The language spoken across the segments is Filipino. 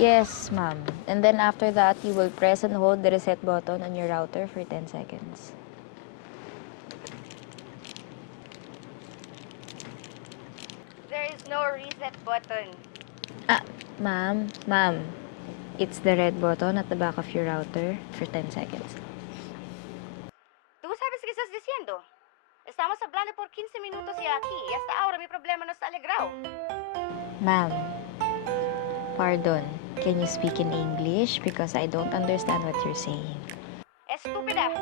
Yes, ma'am. And then after that, you will press and hold the reset button on your router for 10 seconds. There is no reset button. Ma'am. It's the red button at the back of your router for 10 seconds. ¿Tú sabes qué estás diciendo? Estamos hablando por 15 minutos y aquí, y hasta ahora mi problema no está alegrado. Ma'am, pardon. Can you speak in English? Because I don't understand what you're saying. Estúpida!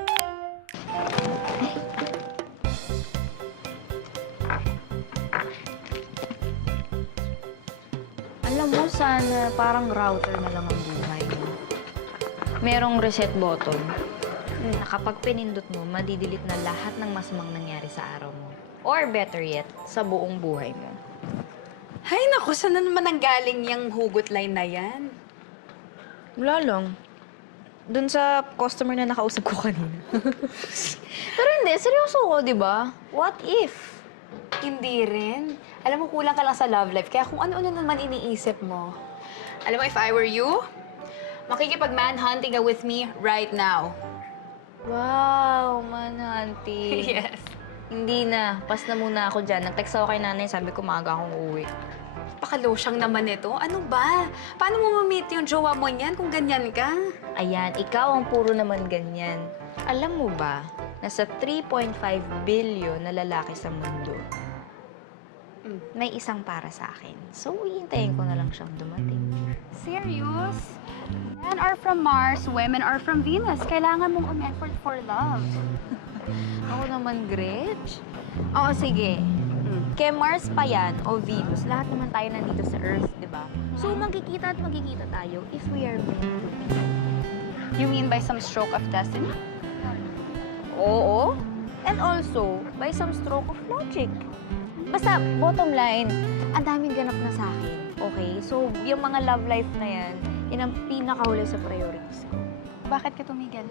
Alam mo, sana parang router na lang ang buhay mo. Merong reset button na kapag pinindot mo, madidelete na lahat ng masamang nangyari sa araw mo. Or better yet, sa buong buhay mo. Ay, naku, saan na naman ang galing yung hugot line na yan? Wala lang. Dun sa customer na nakausap ko kanina. Pero hindi, seryoso ko, di ba? What if? Hindi rin. Alam mo, kulang ka lang sa love life. Kaya kung ano-ano naman iniisip mo. Alam mo, if I were you, makikipag-manhunting ka with me right now. Wow, manhanti. Yes. Hindi na. Pas na muna ako dyan. Nag-text ako kay nanay, sabi ko maaga akong uuwi. Pakalosyang naman ito. Ano ba? Paano mo ma-meet yung jowa mo niyan kung ganyan ka? Ayan, ikaw ang puro naman ganyan. Alam mo ba, nasa 3.5 billion na lalaki sa mundo, may isang para sa akin. So, iintayin ko na lang siyang dumating. Serious? Men are from Mars, women are from Venus. Kailangan mong um-effort for love. Ako naman, Gretch. Oo, sige. Kay Mars pa yan, o Venus, lahat naman tayo nandito sa Earth, di ba? So, magkikita at magkikita tayo if we are meant to be. You mean by some stroke of destiny? Oo. And also, by some stroke of logic. Basta, bottom line, ang daming ganap na sa akin. Okay? So, yung mga love life na yan, yan ang pinakahuli sa priorities ko. Bakit ka tumigil?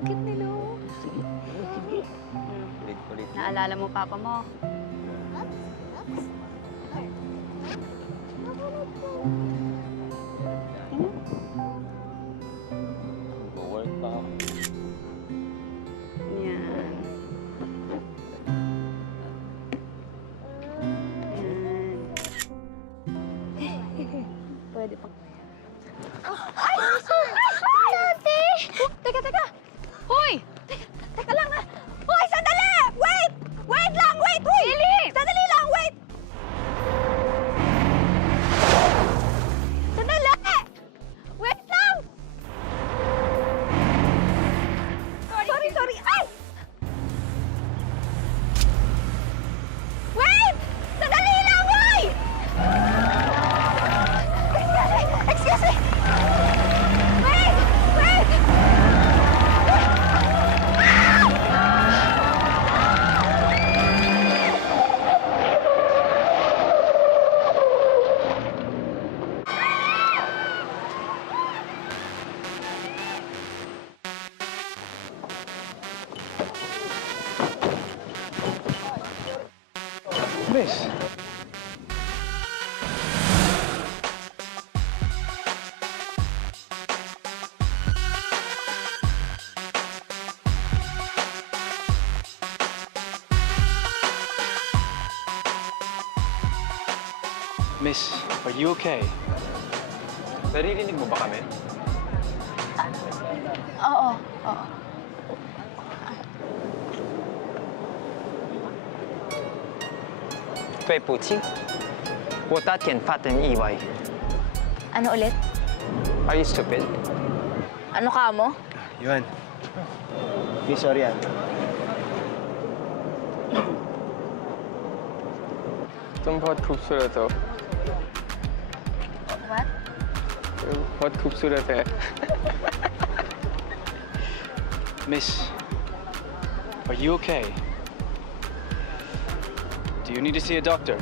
Ang cute nila. Naalala mo papa mo? Mag-work pa ako. Yan. Pwede pa. Ate! Teka! Hoy! Teka lang ah! Hoy, sandali! Wait! Wait lang! Wait! Hoy! Lily! Sandali lang! Wait! Sandali! Wait lang! Sorry! Ay! Wait! Sandali lang! Hoy! Excuse me! Wait! Miss. Miss, are you okay? Naririnig mo ba kami? Oo. 对不起，我那天发生意外。 Ano ulit? Are you stupid? Ano ka mo? Yun. Miss, sorry ah. तुम बहुत खूबसूरत हो। What? बहुत खूबसूरत है। Miss, are you okay? Do you need to see a doctor?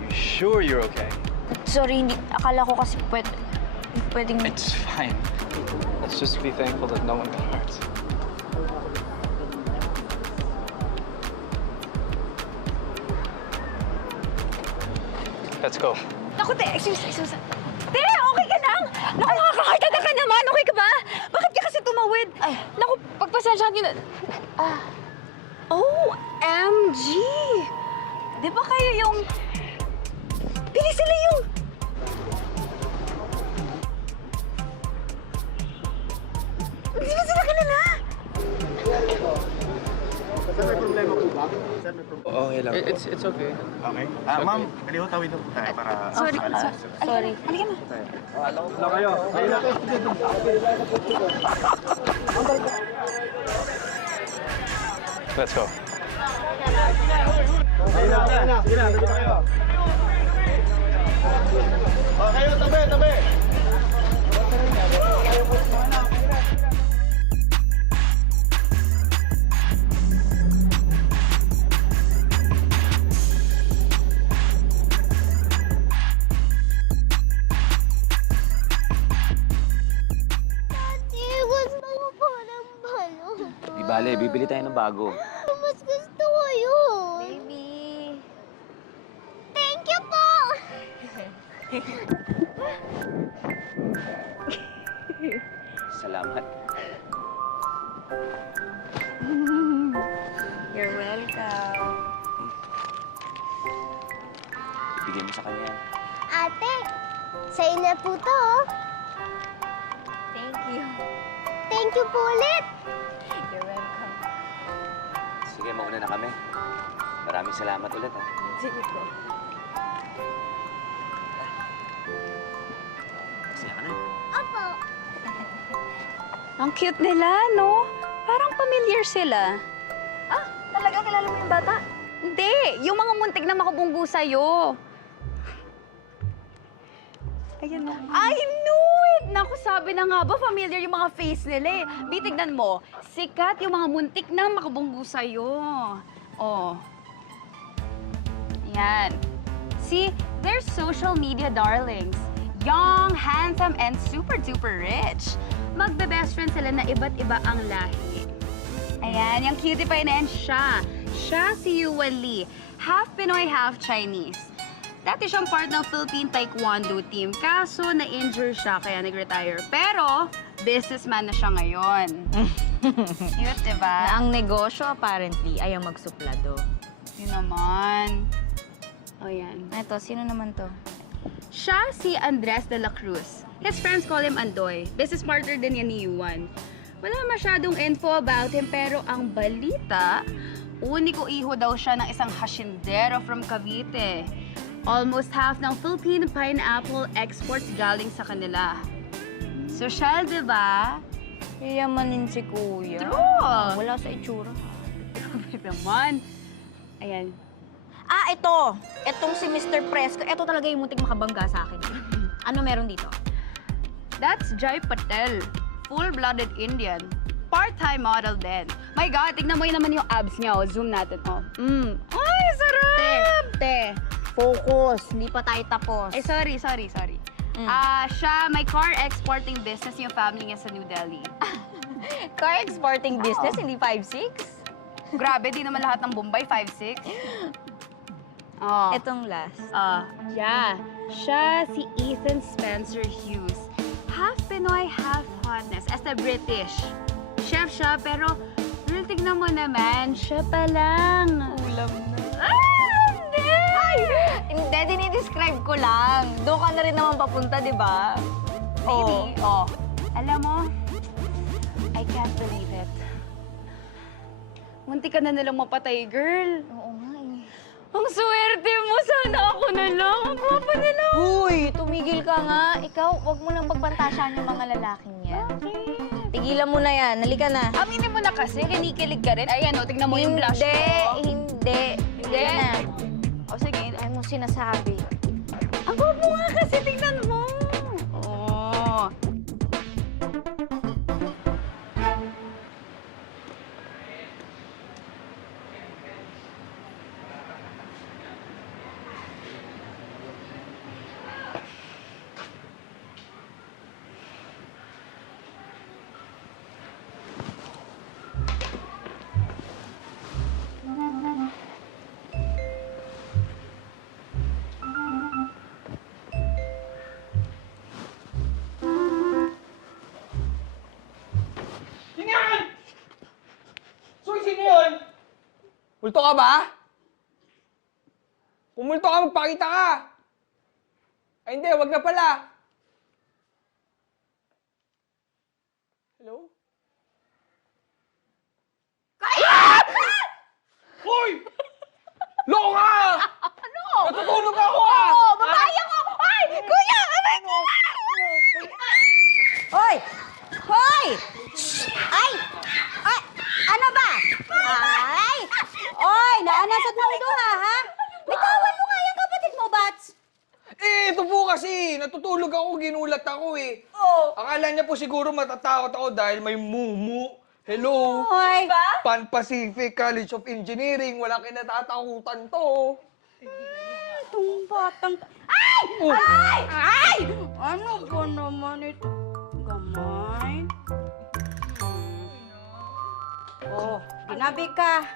You sure you're okay? Sorry, hindi. Akala ko kasi pwedeng... It's fine. Let's just be thankful that no one got hurt. Let's go. Naku, te, excuse. Te, okay ka lang? Naku, nakakakartada ka naman. Okay ka ba? Bakit ka kasi tumawid? Ay. Naku, pagpasensyahan niyo na. OMG! Di ba kayo yung... Pili sila yung... Hindi ba sila kilala? Okay lang. It's okay. Okay. Ma'am, kaliwatawin na po tayo para... Sorry. Halika na. Let's go. Kayo, tabi! Gusto ko po ng balon. Di bale, bibili tayo ng bago. Mas gusto ko yun. Baby. Thank you po! Salamat. You're welcome. Ibigay mo sa kanya yan. Ate, sa'yo na po to. Oh. Thank you. Thank you po ulit. You're welcome. Sige, mauna na kami. Maraming salamat ulit, ha? Sige po. Masaya ka na. Opo. Ang cute nila, no? Parang familiar sila. Ah, talaga kilala mo yung bata? Hindi, yung mga muntik na makabunggo sa'yo. Ayan na. I knew it! Naku, sabi na nga ba, familiar yung mga face nila eh. Bitignan mo, sikat yung mga muntik na makabunggo sa'yo. Oh. Ayan. See, they're social media darlings. Young, handsome, and super duper rich. Magbe-best friend sila na iba't iba ang lahi. Ayan, yung cutie pie na yan siya. Siya si Yuan Lee. Half Pinoy, half Chinese. Dati siyang part ng Philippine Taekwondo team. Kaso na-injure siya kaya nag-retire. Pero, businessman na siya ngayon. Cute, diba? Na ang negosyo apparently ay ang magsuplado. Yun naman. O yan. Eto, sino naman to? Siya si Andres de la Cruz. His friends call him Andoy. Business partner din yan ni Yuan. Wala masyadong info about him pero ang balita, uniko iho daw siya ng isang hasyendero from Cavite. Almost half ng Philippine pineapple exports galing sa kanila. Social, di ba? Yayamanin si kuya. True! Wala sa itsura. Grabe naman. Ayan. Ah, ito! Itong si Mr. Fresco. Ito talaga yung muntik makabangga sa akin. Ano meron dito? That's Jai Patel. Full-blooded Indian. Part-time model din. My God, tignan mo yun naman yung abs niya. Oh. Zoom natin. Oh. Ay, sarap! Te, focus. Hindi pa tayo tapos. Ay, sorry. Siya, may car exporting business yung family niya sa New Delhi. Car exporting business, hindi 5'6"? Grabe, di naman lahat ng Bombay 5'6". Oh. Itong last. Yeah. Siya si Ethan Spencer Hughes. Half Pinoy, half hotness. As a British. Chef siya, pero girl, tignan mo naman, siya pa lang. Ulam na. Hindi! Hindi, dinidescribe ko lang. Doon ka na rin naman papunta, di ba? Maybe. Oh. Alam mo, I can't believe it. Munti ka na nilang mapatay, girl. Oo nga eh. Ang swerte mo! Sana ako na lang! Ang papa nila! Uy, tumigil ka nga. Ikaw, wag mo nang pagpantasyahan yung mga lalaking yan. Tigilan mo na yan. Halika na. Aminin mo na kasi, kinikilig ka rin. Ayan o, tignan mo yung blush ko. Hindi. Halika na. O sige, Ay mo sinasabi. ang gwapo nga kasi, tignan mo. Oh. Multo ka ba? Kung multo ka, magpakita ka! Ay hindi, wag na pala. Hello? Hoy! Loko ka! Ano? Natutulog ako ah! Oo, babae ako! Ay! Kuya! Aray ko! Hoy! Hoy! Shh! Ay! Ay! Ano ba? Ay! Oy! Naanasat mo ito ha? Bitawan mo nga yung kapatid mo, Bats! Eh, ito po kasi. Natutulog ako, ginulat ako eh. Oo. Akala niya po siguro matatakot ako dahil may mumu. Hello? Hoy! Pan Pacific College of Engineering. Walang kinatatakutan to. Itong batang... Ay! Ay! Ay! Ano ba naman ito? Gamay? Oh, ginabi ka.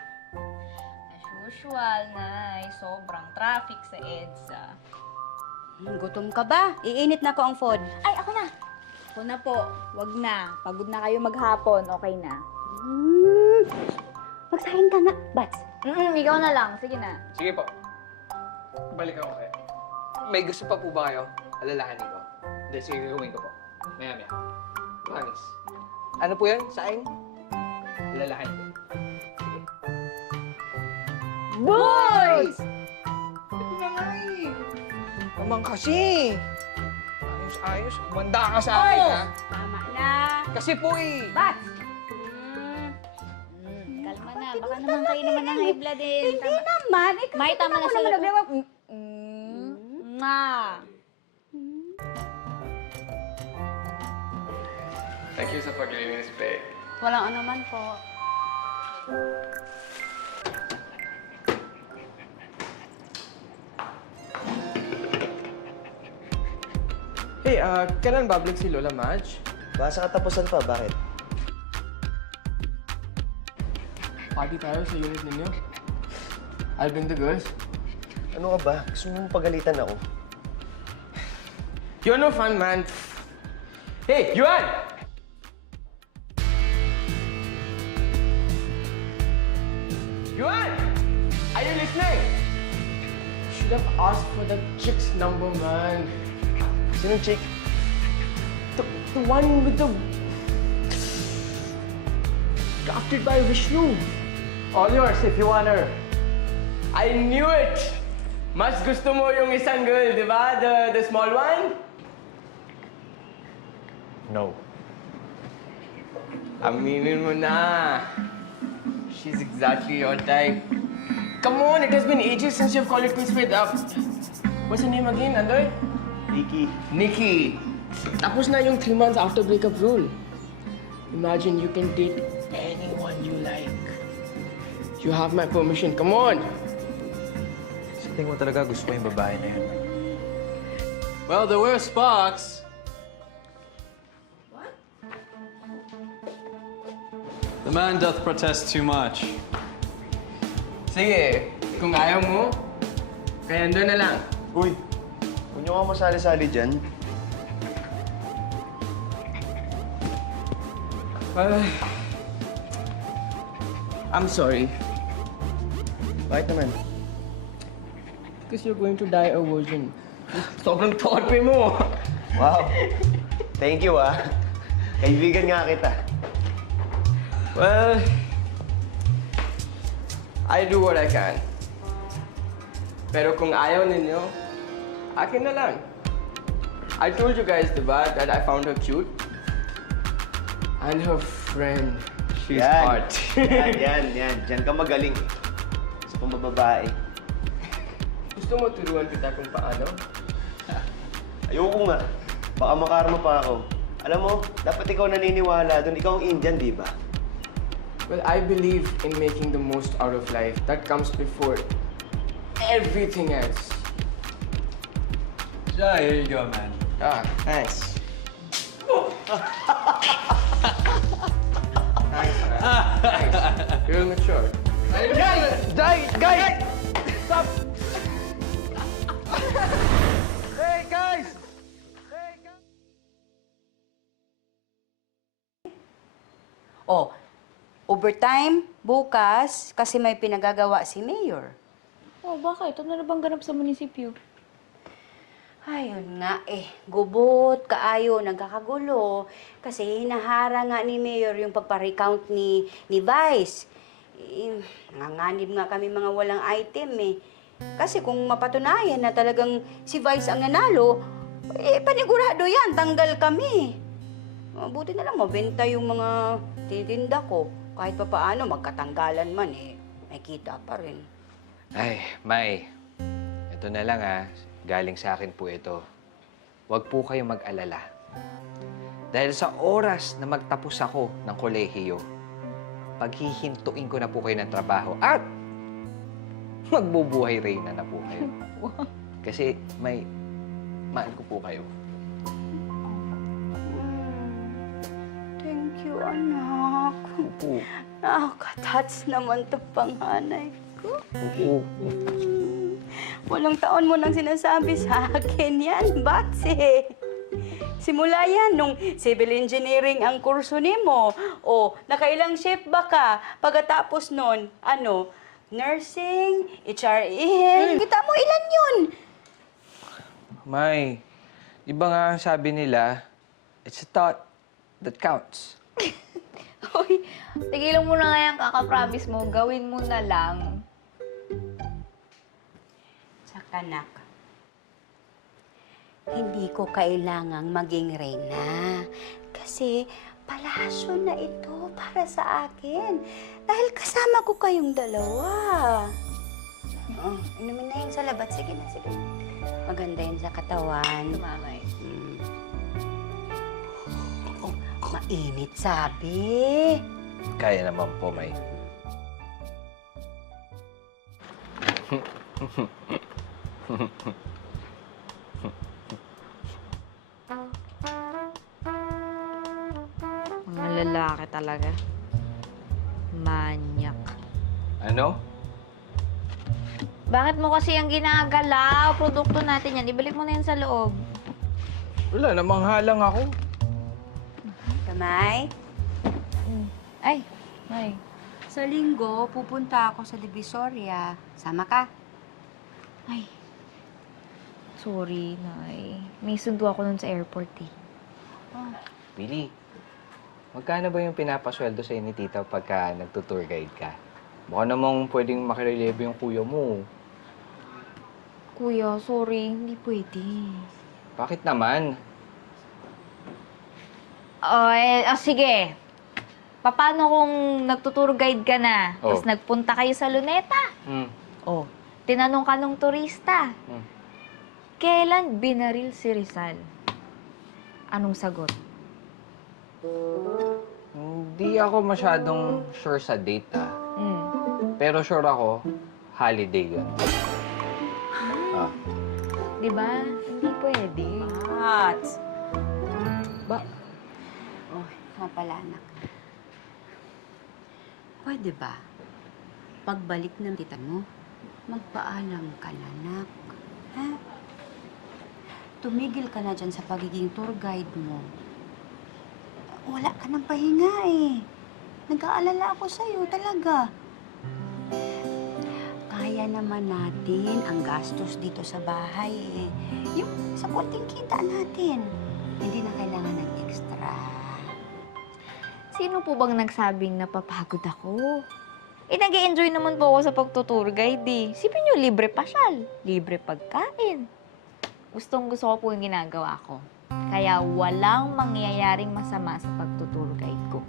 As usual, Nay. Sobrang traffic sa EDSA. Gutom ka ba? Iinit na ko ang food. Ay, ako na. Ako na po. Wag na. Pagod na kayo maghapon. Okay na. Magsahin ka nga, Bats. Ikaw na lang. Sige na. Sige po. Balik ako kayo. May gusto pa po ba kayo? Alalahanin ko. Hindi, sige, gagawin ko po. Maya-maya. Promise. Ano po yan? Saing? Alalahanin ko. Sige. Boys! Ito na nga eh. Naman kasi. Ayos. Manda ka sa akin, ha? Tama na. Kasi po eh. Bats! Kalma na. Baka naman kayo naman ng high blood eh. Hindi naman. Ikaw, May tama na sa naman loob. Thank you sa paglilinis, babe. Walang anuman po. Hey, kailan babalik si Lola Madge? Baka sa katapusan pa, bakit? Party tayo sa unit ninyo. I'll bring the girls. Ano ka ba? Gusto mong pagalitan ako? You're no fun, man. Hey, Yuan! Yuan! Are you listening? Should have asked for the chick's number, man. Sinong chick? The one with the... Drafted by Vishnu. All yours if you want her. I knew it! Mas gusto mo yung isang girl, di ba? The small one? No. Aminin mo na. She's exactly your type. Come on, it has been ages since you've called it quits with what's her name again, Andoy? Vicky. Nikki. Tapos na yung 3 months after breakup rule. Imagine you can date anyone you like. You have my permission. Come on. Sa tingin mo talaga gusto ko yung babae na yun. Well, there were sparks. The man doth protest too much. Sige, kung ayaw mo, kaya doon na lang. Uy, huwag niyo ka masali-sali dyan. I'm sorry. Bakit naman? Because you're going to die a virgin. Sobrang torpe mo. Wow. Thank you, ah. Kaibigan nga kita. Well, I do what I can. Pero kung ayaw ninyo, akin na lang. I told you guys, diba, that I found her cute. And her friend, she's hot. yan. Diyan ka magaling. Sa pambababae. Gusto mo turuan kita kung paano? Ayoko nga. Baka makarma pa ako. Alam mo, dapat ikaw naniniwala doon. Ikaw ang Indian, di ba? Well, I believe in making the most out of life. That comes before everything else. Yeah, here you go, man. Ah, thanks. Thanks, man. Thanks. You're mature. Guys! Stop! Hey, guys! Oh, overtime bukas kasi may pinagagawa si Mayor. Oh, bakit? Ano na bang ganap sa munisipyo? Ayun nga gubot, kaayo, nagkakagulo. Kasi hinahara nga ni Mayor yung pagpa-recount ni Vice. Nanganganib nga kami mga walang item Kasi kung mapatunayan na talagang si Vice ang nanalo, panigurado yan, tanggal kami. Buti na lang mabenta yung mga tinitinda ko. Kahit pa paano, magkatanggalan man may kita pa rin. Ay, May. Ito na lang galing sa akin po ito. Huwag po kayong mag-alala. Dahil sa oras na magtapos ako ng kolehiyo, paghihintuin ko na po kayo ng trabaho at magbubuhay Reyna na po kayo. Kasi mahal ko po kayo. Thank you, anak. Opo. Nakaka-touch naman to panganay ko. Opo. Walang taon mo nang sinasabi sa akin yan, Batse. Simula yan nung civil engineering ang kurso nimo. O, nakailang shift ba ka? Pagkatapos nun, nursing, HRM. Kita mo ilan yun? May, iba nga ang sabi nila, it's a thought that counts. Hoy, tigilan mo na nga yung kakapromise mo. Gawin mo na lang. Anak, hindi ko kailangang maging reyna kasi palasyo na ito para sa akin dahil kasama ko kayong dalawa. Inumin na yun sa labat. Sige na, sige. Maganda yun sa katawan. Mamay. Mainit, sabi. Kaya naman po, May. Mga lalaki talaga. Manyak. Ano? Bakit mo kasi yung ginagalaw? Produkto natin yan. Ibalik mo na yan sa loob. Wala, namanghalang ako. Kamay, Ay, ay. sa linggo, pupunta ako sa Divisoria. Sama ka? Ay. Sorry, Nay. May sundo ako nun sa airport Billy, magkano ba yung pinapasweldo sa'yo ni Tita pagka nagtutour guide ka? Baka namang pwedeng makirelievo yung kuya mo. Kuya, sorry. Hindi pwede. Bakit naman? Sige. Paano kung nagtutour guide ka na, Oh. tapos nagpunta kayo sa Luneta? Tinanong ka nung turista, kailan binaril si Rizal? Anong sagot? Hindi ako masyadong sure sa date, Pero sure ako, holiday yun. Di ba? Hindi pwede. Ba? Nga pala, anak. Pwede ba? Pagbalik ng tita mo, magpaalam ka na, anak. Ha? Tumigil ka na dyan sa pagiging tour guide mo. Wala ka ng pahinga Nag-aalala ako sa'yo, talaga. Kaya naman natin ang gastos dito sa bahay Yung sa konting kita natin. Hindi na kailangan ng extra. Sino po bang nagsabing napapagod ako? Nag-i-enjoy naman po ako sa pagtutour guide Sipin nyo, libre pasyal, libre pagkain. Gustong-gusto ko po yung ginagawa ko. Kaya walang mangyayaring masama sa pagtutour guide ko.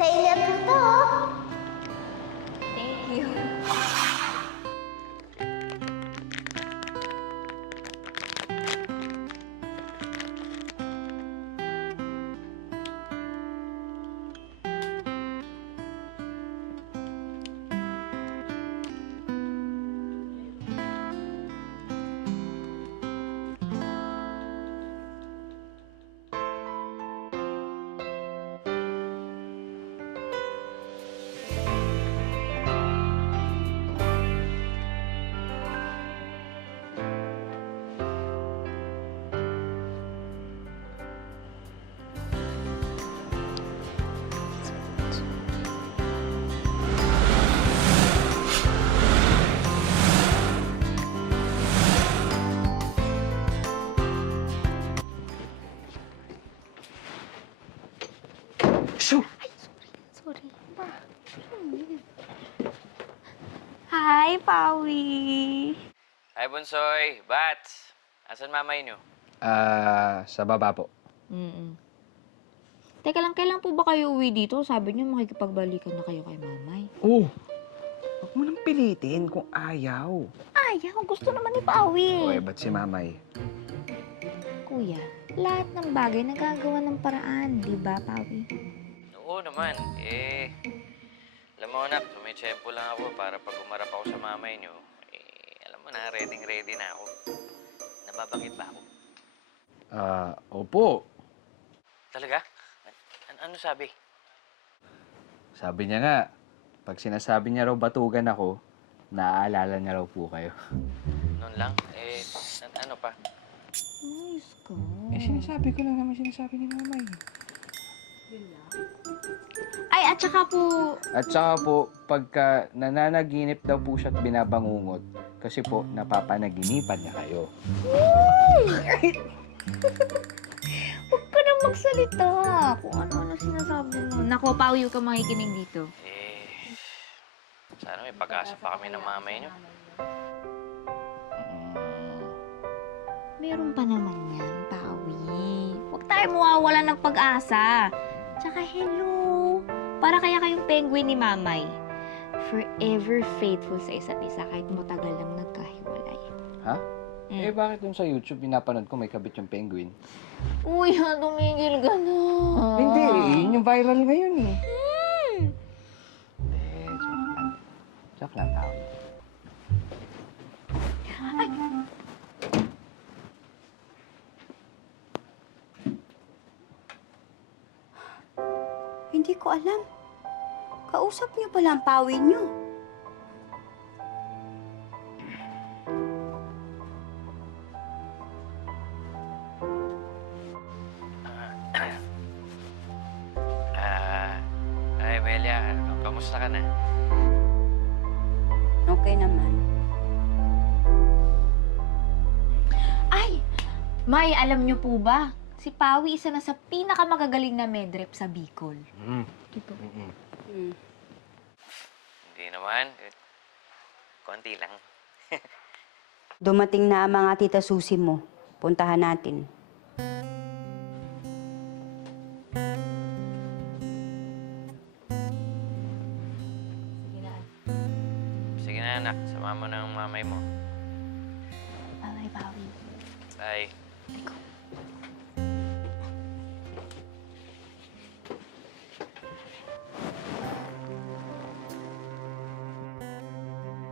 Sa'yo na po to. Thank you. Hi, Pawi! Hi, Bunsoy. Bats. Asan mamay niyo? Sa baba po. Teka lang, kailan po ba kayo uwi dito? Sabi niyo makikipagbalikan na kayo kay mamay. Oh! Huwag mo nang pilitin kung ayaw. Ayaw, gusto naman ni Pawi. Oy, ba't si mamay? Kuya, lahat ng bagay nagagawa ng paraan, di ba, Pawi? Oo naman. Alam mo anak, tumitsempo lang ako para pag umarap ako sa mamay niyo, alam mo na, ready na ako. Nababangit ba ako? Opo. Talaga? Ano sabi? Sabi niya nga, pag sinasabi niya raw batugan ako, naaalala niya raw po kayo. Noon lang? Ano pa? Ayos ka. Sinasabi ko lang naman sinasabi ni mamay. Ay, at saka po, At saka po, pagka nananaginip daw po siya at binabangungot, kasi po, napapanaginipan niya kayo. huwag ka na magsalita. Kung ano-ano sinasabi mo. Nako, Pawi, huwag ka makikinig dito. Sana may pag-asa pa kami ng mamay niyo. Meron pa naman yan, Pawi. Huwag tayo mawawala ng pag-asa. Tsaka, hello. Para kaya kayong penguin ni Mamay. Forever faithful sa isa't isa kahit matagal lang nagkahiwalay. Ha? Bakit dun sa YouTube pinapanood ko may kabit yung penguin? Uy, tumigil ka na. Hindi, yun yung viral ngayon eh. Joke lang tao. Hindi ko alam. Kausap niyo pala ang Pawi niyo. Ay, Belia, kamusta ka na? Okay naman. Ay! May, alam niyo po ba? Si Pawi isa na sa pinakamagagaling na medrep sa Bicol. Diba? Hindi naman. Konti lang. Dumating na ang mga tita Susi mo. Puntahan natin. Sige na, anak. Sama mo ng mamay mo. Bye, Pawi. Bye.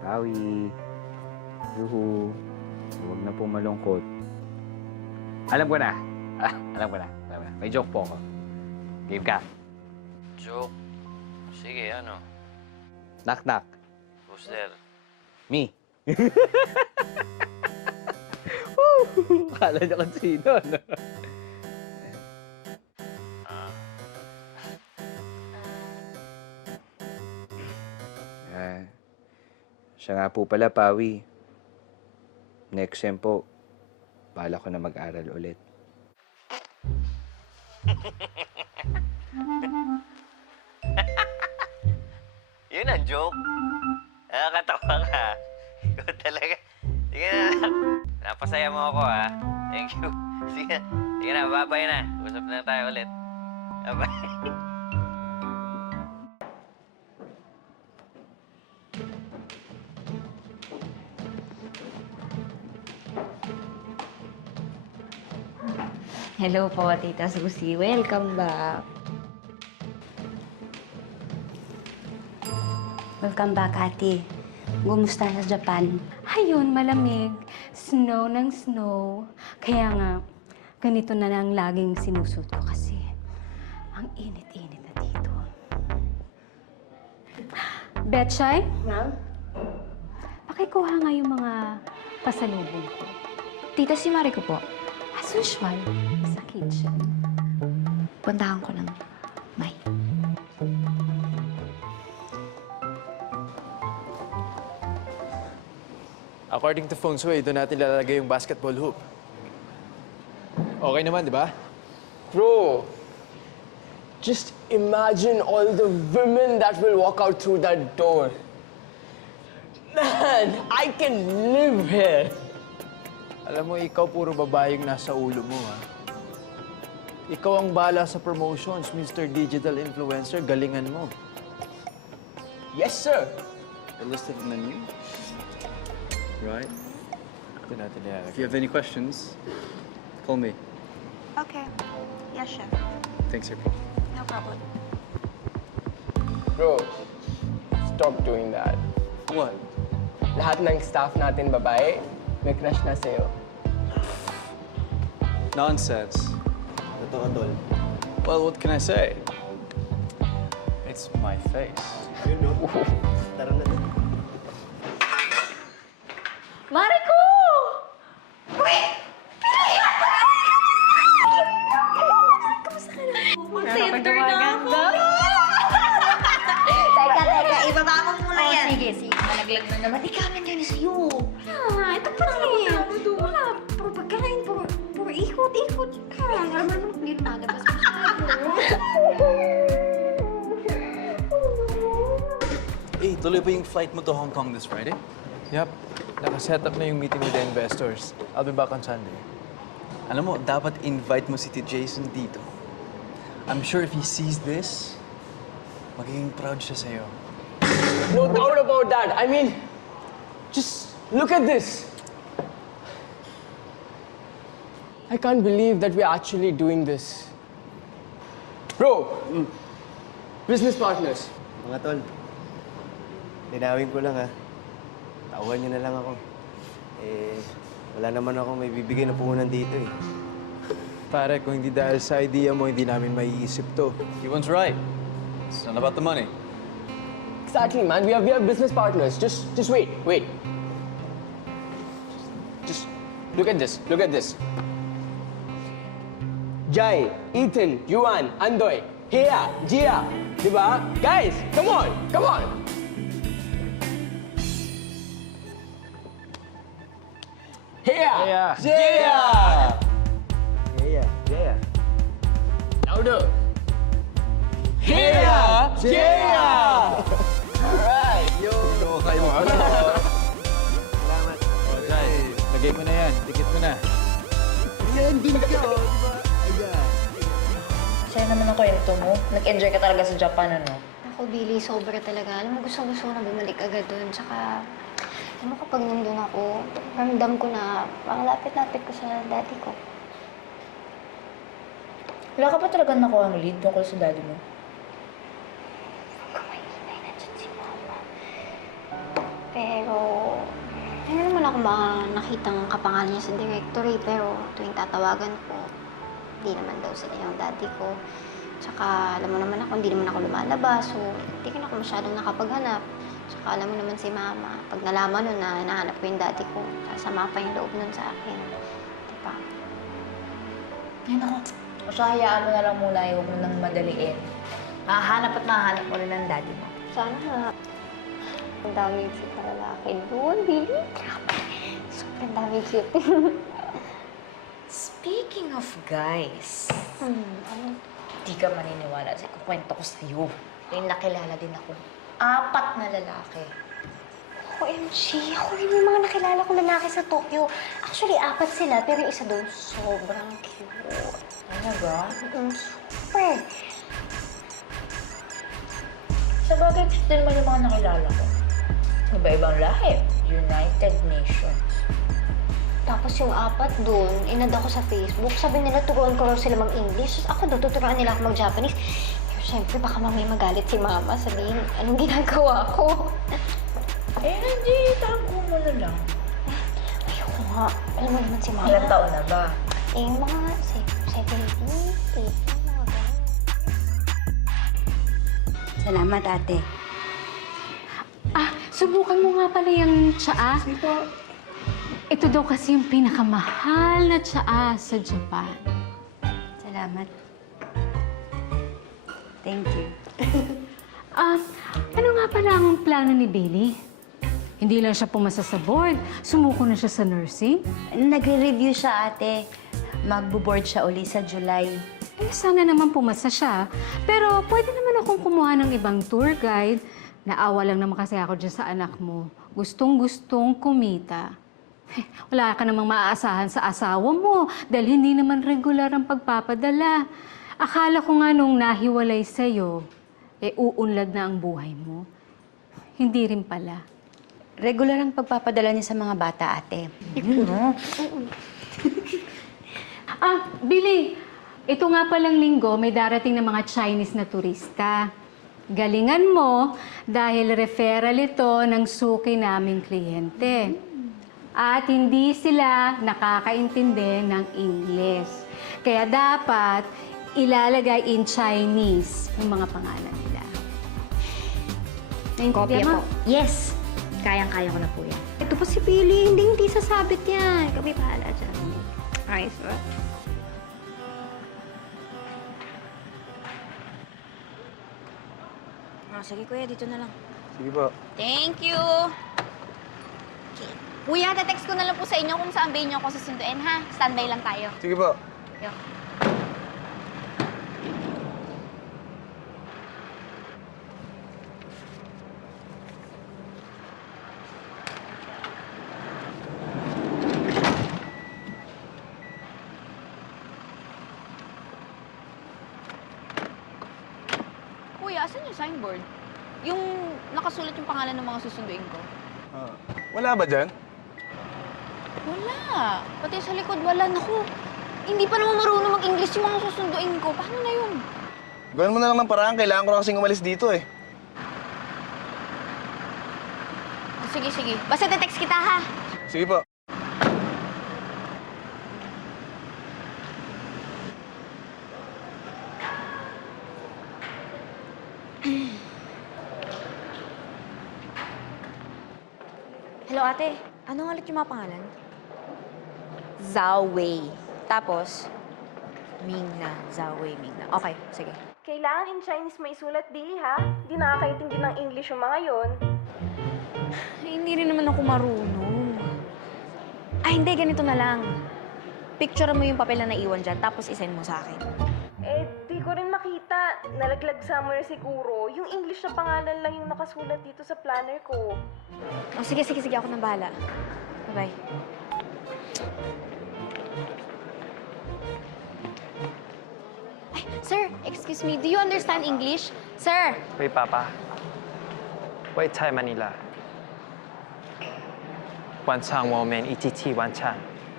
Pawi. Yuhu. Huwag na po malungkot. Alam ko na. Alam ko na. May joke po ako. Game ka. Joke? Sige, ano? Knock, knock. Who's there? Me. Kala niya kung sino, no? Siya nga po pala, Pawi. Next sem po, bala ko na mag-aral ulit. Yun ang joke. Nakakatawa ka. Ikaw talaga. Sige na. Napasaya mo ako, ha? Thank you. Sige na. Sige na, bye-bye na. Usap na tayo ulit. Bye-bye. Hello po, Tita Susie. Welcome back. Welcome back, ate. Gumusta sa Japan? Ayun, malamig. Snow ng snow. Kaya nga, ganito na lang laging sinusot ko kasi ang init-init na dito. Betchay? Ma'am? Pakikuha nga yung mga pasalubong ko. Tita, si Mariko po. As usual, sa kitchen. Puntahan ko lang. May. According to Feng Shui, doon natin lalagay yung basketball hoop. Okay naman, di ba? Bro, just imagine all the women that will walk out through that door. man, I can live here. Alam mo, ikaw puro babae yung nasa ulo mo, ha? Ikaw ang bahala sa promotions, Mr. Digital Influencer. Galingan mo. Yes, sir. The list of menu. Right. Ito natin If you have any questions, call me. Okay. Yes, chef. Thanks, sir. No problem. Bro, stop doing that. What? Lahat ng staff natin babae, may crush na sa'yo. Nonsense. Totoo, Tol. Well, what can I say? It's my face. Yun, no? Tara na din. Mariko! Center na ako. Teka, ibaba mo muna yan. Sige, sige. Malaglag na naman. Ikamin yan sa'yo. Ah, ito pa rin. Wala, puro pagkain, puro ikot-ikot ka. Alam mo, hindi lumalabas masyado. Eh, tuloy pa yung flight mo to Hong Kong this Friday? Yep. Nakaset up na yung meeting with the investors. I'll be back on Sunday. Alam mo, dapat invite mo si T. Jason dito. I'm sure if he sees this, magiging proud siya sa'yo. No doubt about that. I mean, just look at this. I can't believe that we're actually doing this. Bro, business partners. Mga Tol, linawin ko lang, ha. Tawan niyo na lang ako. Eh, wala naman ako may bibigay na puhunan dito, eh. Pare, kung hindi dahil sa idea mo, hindi namin maiisip to. He was right. It's not about the money. Exactly, man. We are business partners. Just wait. Just look at this. Look at this. Jai, Ethan, Yuan, Andoy, Hea, Gia, diba? Guys, come on. Hea, Gia. Yeah. Louder. Hea, Gia. Alright. Yo! Kayo mo. Salamat. Jai, lagay mo na yan. Tikit mo na. Yan din ka, oh, diba? Ayan. Sa'yo naman ang kwento mo. Nag-enjoy ka talaga sa Japan, ano? Ako, Billy, sobra talaga. Alam mo, gusto ko na bumalik agad doon. Tsaka, alam mo, kapag nandun ako, ramdam ko na parang lapit-lapit ko sa daddy ko. Wala ka pa talaga nakuha ang lead tungkol sa daddy mo? Kumainay na dyan si mama. Pero, hindi naman ako nakitang kapangalan niya sa directory. Pero tuwing tatawagan ko, hindi naman daw sila yung daddy ko. Tsaka, alam mo naman ako, hindi naman ako lumalabas. So, hindi ko na ako masyadong nakapaghanap. Tsaka, alam mo naman si mama, pag nalaman nun na hinahanap ko yung daddy ko, sasama pa yung loob nun sa akin. Diba? Ay, naku. O siya, hayaan mo na lang muna. Huwag mo nang madaliin. Mahahanap at mahahanap mo rin ang daddy mo. Sana nga. Ang daming cute na lalaki doon, Billy. Sobrang daming cute. Speaking of guys, Ano? di ka maniniwala kasi kukwento ko sa'yo. May nakilala din ako. 4 na lalaki. OMG, ako rin yung mga nakilala kong lalaki sa Tokyo. Actually, 4 sila, pero yung isa doon, sobrang cute. Talaga? Super. Sa bagay, cute din naman yung mga nakilala ko. Iba-ibang lahi. United Nations. Tapos yung 4 doon, inad ako sa Facebook. Sabi nila, turuan ko raw sila mag-English. Tapos ako doon, tuturuan nila ako mag-Japanese. Pero syempre, baka mamaya magalit si mama. Sabihin, anong ginagawa ko? Eh, hindi. Tago mo na lang. Ayoko nga. Alam mo naman si mama. Ilang taon na ba? Eh, yung mga 17, 18, mga ganun. Salamat, ate. Ah, subukan mo nga pala yung tsaa. Ito daw kasi yung pinakamahal na tsaa sa Japan. Salamat. Thank you. Ano nga pala ang plano ni Billy? Hindi lang siya pumasa sa board, sumuko na siya sa nursing. Nagre-review siya, ate. Magbo-board siya uli sa July. Eh, sana naman pumasa siya. Pero pwede naman akong kumuha ng ibang tour guide. Naawa lang naman kasi ako dyan sa anak mo. gustong-gustong kumita. Wala ka namang maaasahan sa asawa mo dahil hindi naman regular ang pagpapadala. Akala ko nga nung nahiwalay sa'yo, uunlad na ang buhay mo. Hindi rin pala. Regular ang pagpapadala niya sa mga bata, ate. Billy, ito nga palang linggo, may darating na mga Chinese na turista. Galingan mo dahil referral ito ng suki naming kliyente. At hindi sila nakakaintindi ng English. Kaya dapat ilalagay in Chinese yung mga pangalan nila. Kopya Naintindihan mo? po. Yes! Kayang-kaya ko na po yan. Ito po si Billy. Hindi sasabit yan. Kami bahala dyan. Ayos ba? Sige kuya, dito na lang. Sige po. Thank you! Okay. Kuya, text ko na lang po sa inyo kung saan bay niyo ako susunduin, ha? Standby lang tayo. Sige po. Yo. Kuya, asan yung signboard? Yung nakasulat yung pangalan ng mga susunduin ko. Wala ba dyan? Wala. Pati sa likod, wala. Naku, hindi pa naman marunong mag-English yung mga susunduin ko. Paano na yun? Gawin mo na lang ng paraan. Kailangan ko na kasing umalis dito eh. Sige, sige. Basta text kita, ha? Sige po. Hello, ate. Ano nga ulit yung mga pangalan? Zhao Wei. Tapos, Mingna. Zhao Wei, Mingna. Okay, sige. Kailangan in Chinese may sulat, Billy, ha? Hindi nakakaintindi ng English yung mga yon. Hindi rin naman ako marunong. Hindi. Ganito na lang. Picture mo yung papel na naiwan dyan, tapos isend mo sa akin. Di ko rin makita. Nalaglag somewhere siguro. Yung English na pangalan lang yung nakasulat dito sa planner ko. Sige. Ako nang bahala. Bye-bye. Sir, excuse me. Do you understand English? Sir! 喂，爸爸，喂菜吗你啦？晚餐我们一起吃晚餐，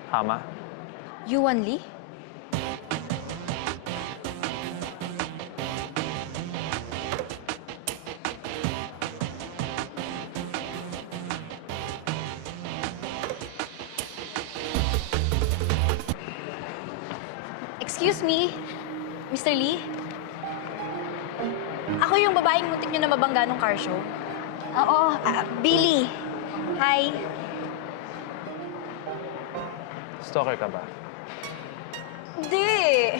好吗？ Yuan Li? Excuse me, Mr. Lee? Ako yung babaeng muntik nyo na mabangga nung car show. Oo, Billy. Hi. Stalker ka ba? Hindi.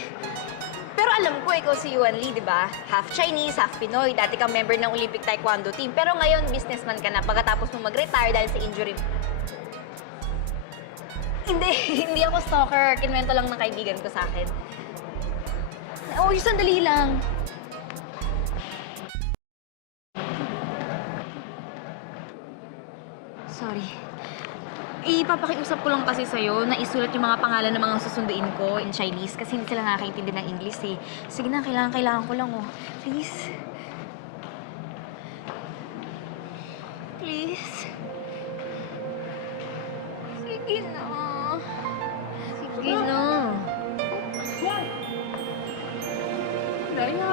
Pero alam ko, ikaw si Yuan Lee, di ba? Half Chinese, half Pinoy. Dati kang member ng Olympic Taekwondo team. Pero ngayon, businessman ka na pagkatapos mo mag-retire dahil sa injury. Hindi ako stalker. Kinwento lang ng kaibigan ko sa akin. Oh, sandali lang. Sorry. Ipapakiusap ko lang kasi sa'yo na isulat yung mga pangalan ng mga susunduin ko in Chinese kasi hindi sila nakakaintindi ng English eh. Sige na, kailangan ko lang oh. Please. Please. Sige na. Sige na. Dahil na.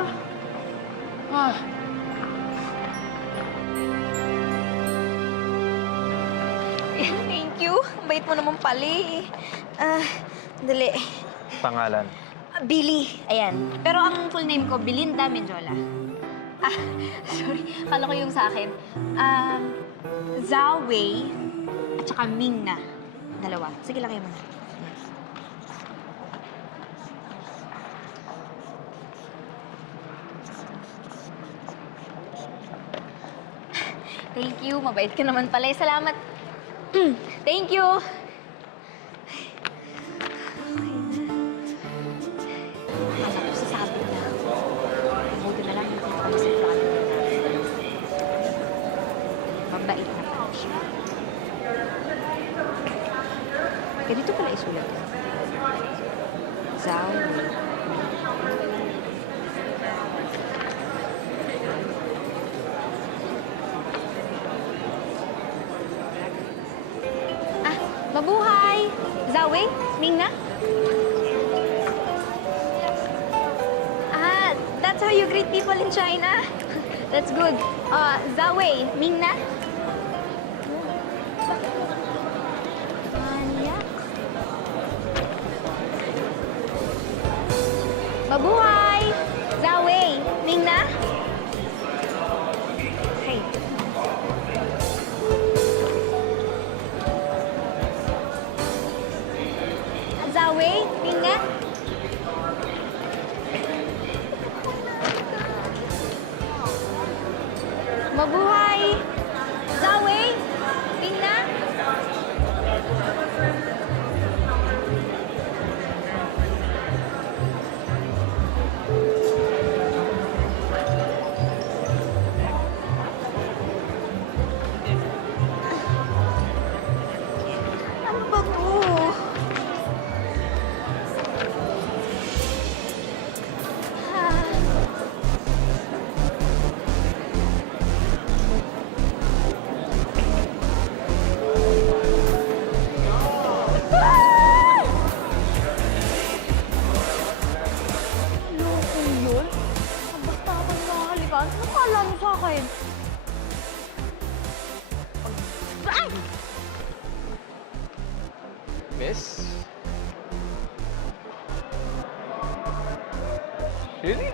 Thank you. Ang bait mo naman pala eh. Dali. Pangalan. Billy. Ayan. Pero ang full name ko, Belinda Menjola. Sorry. Kala ko yung sa akin. Zhao Wei at saka Mingna. Dalawa. Sige lang kayo muna. Yes. Thank you. Mabait ka naman pala. Salamat. Thank you. Akala ko sasabi na. Mabuti na lang. Hindi ko kasi plano. Mabait na pala siya. Ganito pala isulat. Zhao Wei. Ah, mabuhay! Zhao Wei? Ming na? Ah, that's how you greet people in China? That's good. Zhao Wei, Ming na? Mabuhay! Zhao Wei, Ming na? Hey. Zhao Wei, Ming na? Mabuhay! Zhao Wei, Ming na? Ano ba to? Loko yun? Basta ako nakahalikan. Ano kala mo sa akin? Ay! Miss? Really?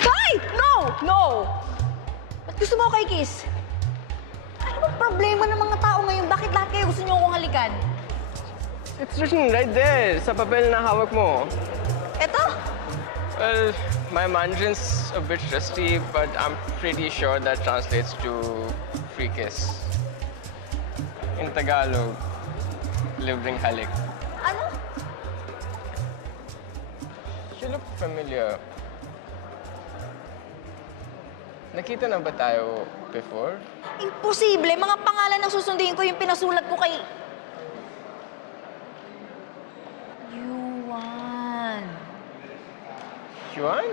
Tay! No! No! Ba't gusto mo ako kay Kiss? Ano bang problema ng mga tao ngayon? Bakit lahat kayo gusto niyo akong halikan? It's written right there sa papel na hawak mo. Eto? Well, my Mandarin's a bit rusty, but I'm pretty sure that translates to free kiss. In Tagalog, libreng halik. Ano? You look familiar. Nakita na ba tayo before? Imposible! Mga pangalan ng susundin ko yung pinasulat ko kay... Yuan. Yuan?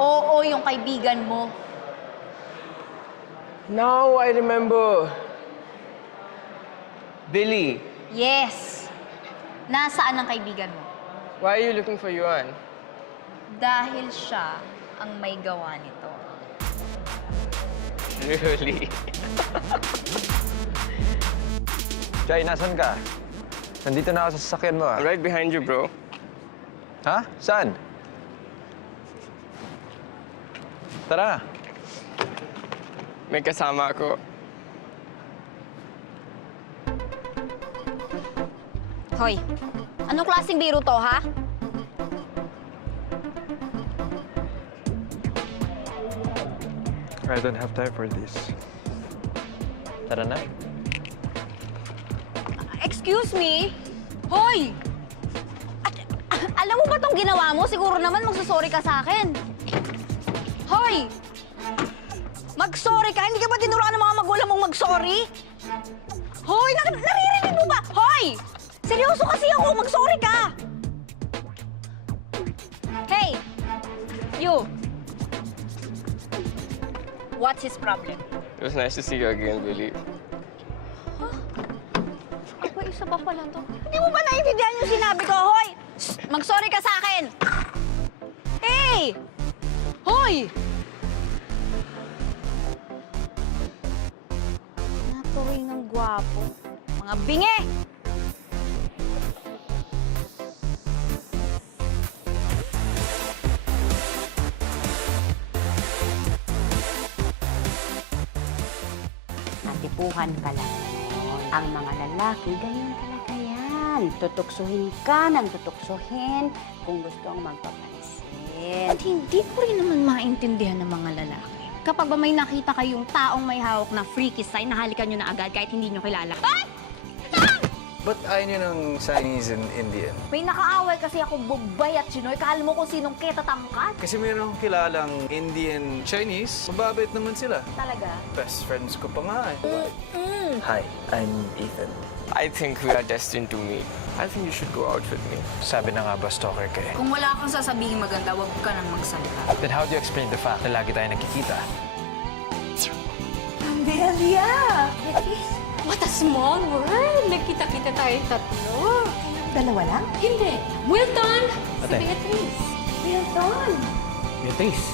Oo, yung kaibigan mo. Now I remember. Billy. Yes. Nasaan ang kaibigan mo? Why are you looking for Yuan? Dahil siya ang may gawa nito. Really? Jai, nasan ka? Nandito na ako sa sasakyan mo, ah. Right behind you, bro. Ha? Saan? Tara. May kasama ako. Hoy, anong klaseng biro to, ha? I don't have time for this. Tara na. Excuse me? Hoy! Alam mo ba tong ginawa mo? Siguro naman magsusorry ka sa akin. Hoy! Mag-sorry ka? Hindi ka ba tinuruan ng mga magulang mong mag-sorry? Hoy! Naririnig mo ba? Hoy! Seryoso kasi ako! Mag-sorry ka! Hey! You! What's his problem? It was nice to see you again, Billy. Aba, isa pa pala to. Hindi mo ba naiintindihan yung sinabi ko? Hoy! Shh! Mag-sorry ka sa akin! Hey! Hoy! Natuloy ng gwapo. Mga bingi! Natipuhan ka lang. Ang mga lalaki, ganyan talaga yan. Tutuksuhin ka ng tutuksuhin kung gusto ang magpapansin. At hindi ko rin naman maintindihan ng mga lalaki. Kapag ba may nakita kayong taong may hawak na freaky sign, nahalikan nyo na agad kahit hindi nyo kilala. Ay! Ah! Ba't ayaw niyo ng Chinese and Indian? May nakaaway kasi ako Bombay at Chinoy. Kahal mo kung sinong Keta Tangkat. Kasi meron akong kilalang Indian Chinese. Mababait naman sila. Talaga? Best friends ko pa nga eh. Hi, I'm Ethan. I think we are destined to meet. I think you should go out with me. Sabi na nga ba, stalker ka eh. Kung wala kang sasabihin maganda, huwag ka nang magsalita. Then how do you explain the fact na lagi tayo nagkikita? Amelia! What a small world! Nagkita-kita tayo tatlo. Dalawa lang? Hindi. Wilton! Si Ate. Beatrice. Wilton! Beatrice.